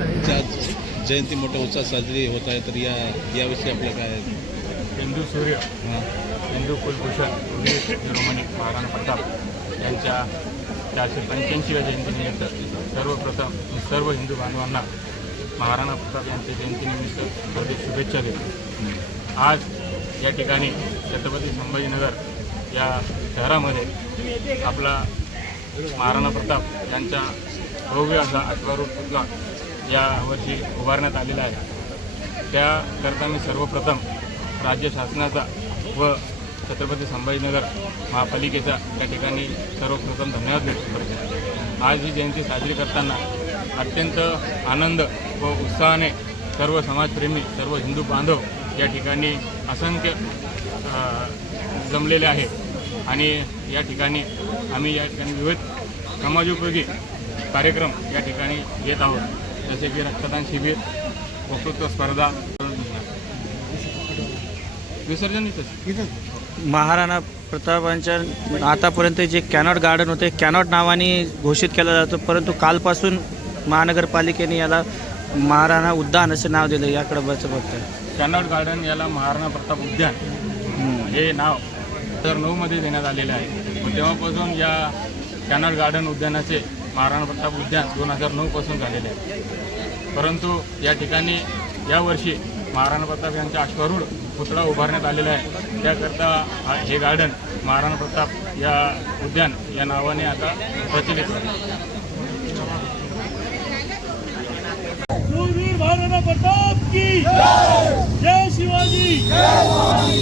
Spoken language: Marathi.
जयंती मोठ्या उत्साहात साजरी होत आहे तर या याविषयी आपलं काय? हिंदू सूर्य हिंदू कुलभूषण शिरोमणी महाराणा प्रताप यांच्या चारशे पंच्याऐंशीव्या जयंतीनिमित्त सर्वप्रथम सर्व हिंदू बांधवांना महाराणा प्रताप यांच्या जयंतीनिमित्त हार्दिक शुभेच्छा देतो. आज या ठिकाणी छत्रपती संभाजीनगर या शहरामध्ये आपला महाराणा प्रताप यांचा भव्य असा अश्वारूढ पुतळा यावर्षी उभारण्यात आलेला आहे. त्याकरता मी सर्वप्रथम राज्य शासनाचा व छत्रपती संभाजीनगर महापालिकेचा या ठिकाणी सर्वप्रथम धन्यवाद व्यक्त करतो. आज ही जयंती साजरी करताना अत्यंत आनंद व उत्साहाने सर्व समाजप्रेमी सर्व हिंदू बांधव या ठिकाणी असंख्य जमलेले आहे. आणि या ठिकाणी आम्ही या ठिकाणी विविध समाजोपयोगी कार्यक्रम या ठिकाणी घेत आहोत. जसे की रक्तदान शिबिर वक्तृत्व स्पर्धा. विसर्जन महाराणा प्रतापांच्या आतापर्यंत जे कॅनॉट गार्डन होते कॅनॉट नावाने घोषित केलं जातं परंतु कालपासून महानगरपालिकेने याला महाराणा उद्यान असं नाव दिलं याकडे बघतं बघतं कॅनॉट गार्डन याला महाराणा प्रताप उद्यान हे नाव दोन हजार नऊमध्ये देण्यात आलेलं आहे. तेव्हापासून या कॅनॉट गार्डन उद्यानाचे महाराणा प्रताप उद्यान दोन हजार नऊपासून झालेले आहे. परंतु या ठिकाणी यावर्षी महाराणा प्रताप यांच्या अश्वारूढ पुतळा उभारण्यात आलेला आहे. त्याकरता हा- हे गार्डन महाराणा प्रताप या उद्यान या नावाने आता प्रचलित आहे. प्रताप की जय शिवाजी जय